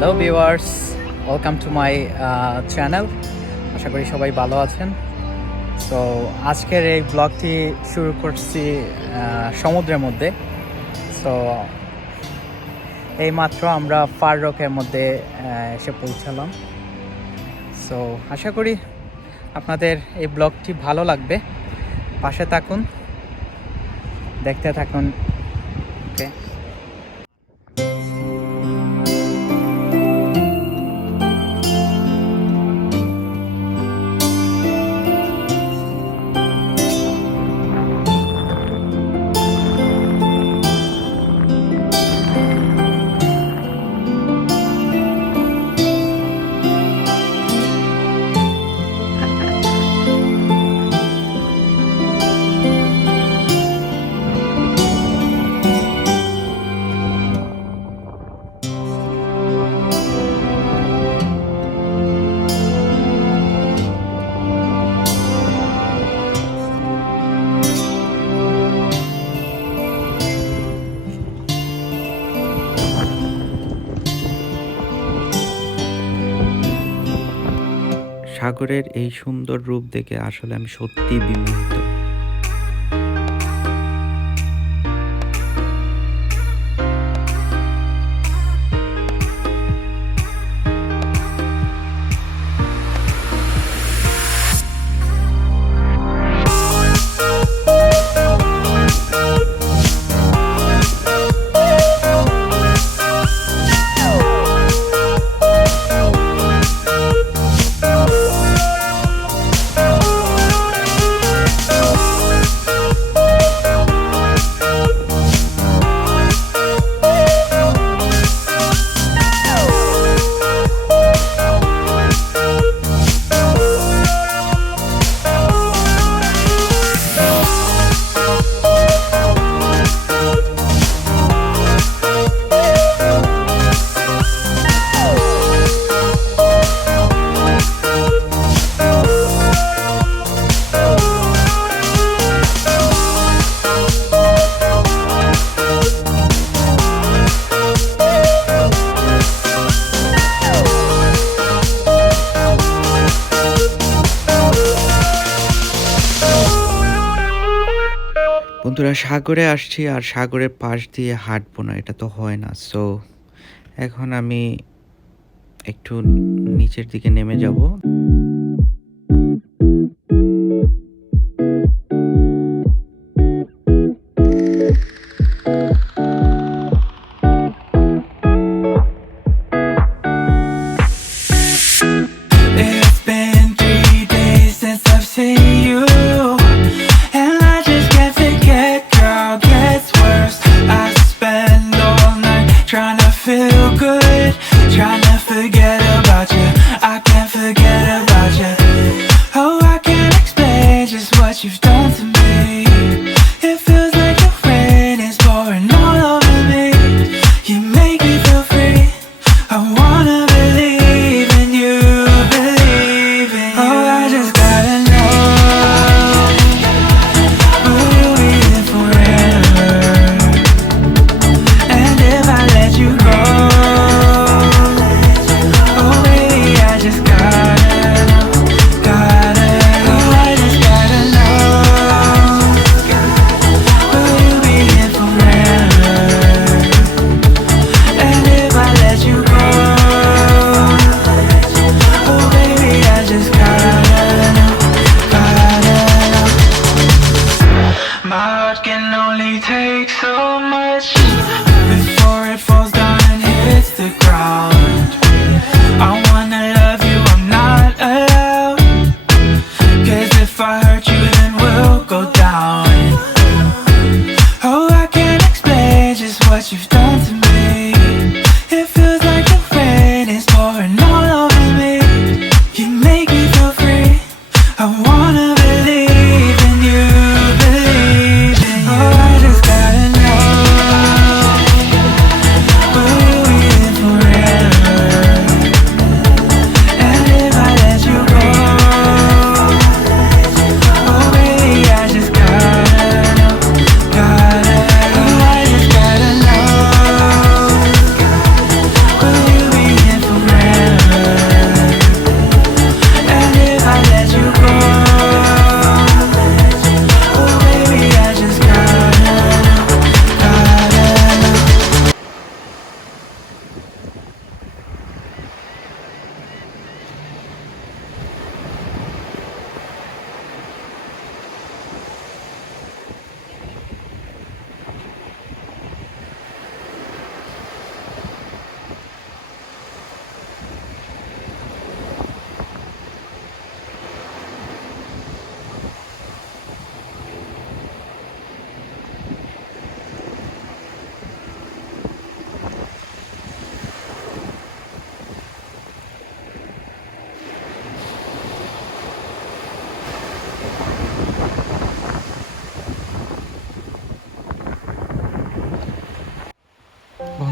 Hello viewers, welcome to my channel. আশা করি সবাই ভালো আছেন। সো আজকের এই ব্লগটি শুরু করছি সমুদ্রের মধ্যে। সো এইমাত্র আমরা ফার-রকের মধ্যে এসে পৌঁছালাম। সো আশা করি আপনাদের এই ব্লগটি ভালো লাগবে। পাশে থাকুন, দেখতে থাকুন। ওকে, সাগরের এই সুন্দর রূপ দেখে আসলে আমি সত্যি বিমোহিত। বন্ধুরা, সাগরে আসছি আর সাগরের পাশ দিয়ে হাঁটবো না, এটা তো হয় না। সো এখন আমি একটু নিচের দিকে নেমে যাব।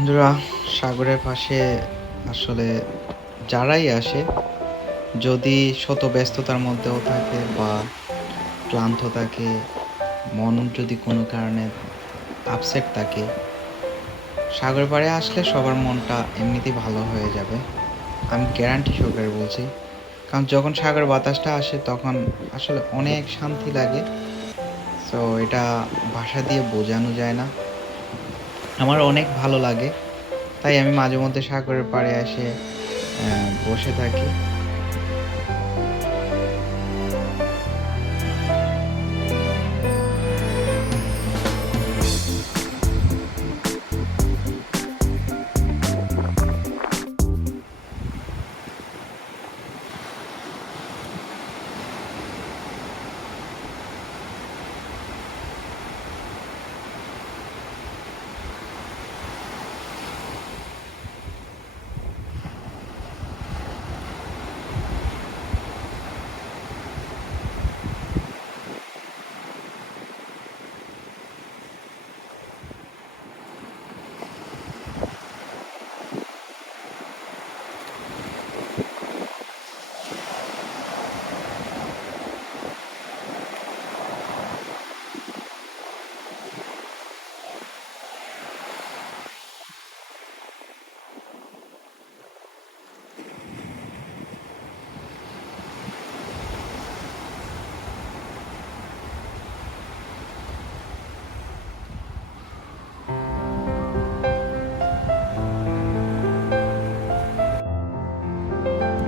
বন্ধুরা, সাগরের পাশে আসলে যারাই আসে, যদি শত ব্যস্ততার মধ্যেও থাকে বা ক্লান্ত থাকে, মন যদি কোনো কারণে আপসেট থাকে, সাগরের পাড়ে আসলে সবার মনটা এমনিতেই ভালো হয়ে যাবে। আমি গ্যারান্টি সহকারে বলছি, কারণ যখন সাগর বাতাসটা আসে তখন আসলে অনেক শান্তি লাগে। সো এটা ভাষা দিয়ে বোঝানো যায় না, আমার অনেক ভালো লাগে। তাই আমি মাঝে মধ্যে সাগরের পাড়ে এসে বসে থাকি।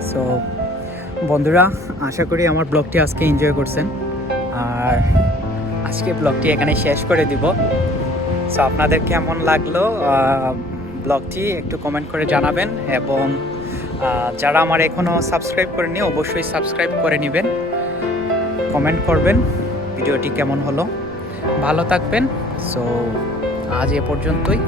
সো বন্ধুরা, আশা করি আমার ব্লগটি আজকে এনজয় করছেন, আর আজকে ব্লগটি এখানে শেষ করে দিব। সো আপনাদের কেমন লাগলো ব্লগটি একটু কমেন্ট করে জানাবেন, এবং যারা আমার এখনও সাবস্ক্রাইব করেনি অবশ্যই সাবস্ক্রাইব করে নেবেন, কমেন্ট করবেন ভিডিওটি কেমন হলো। ভালো থাকবেন। সো আজ এ পর্যন্তই।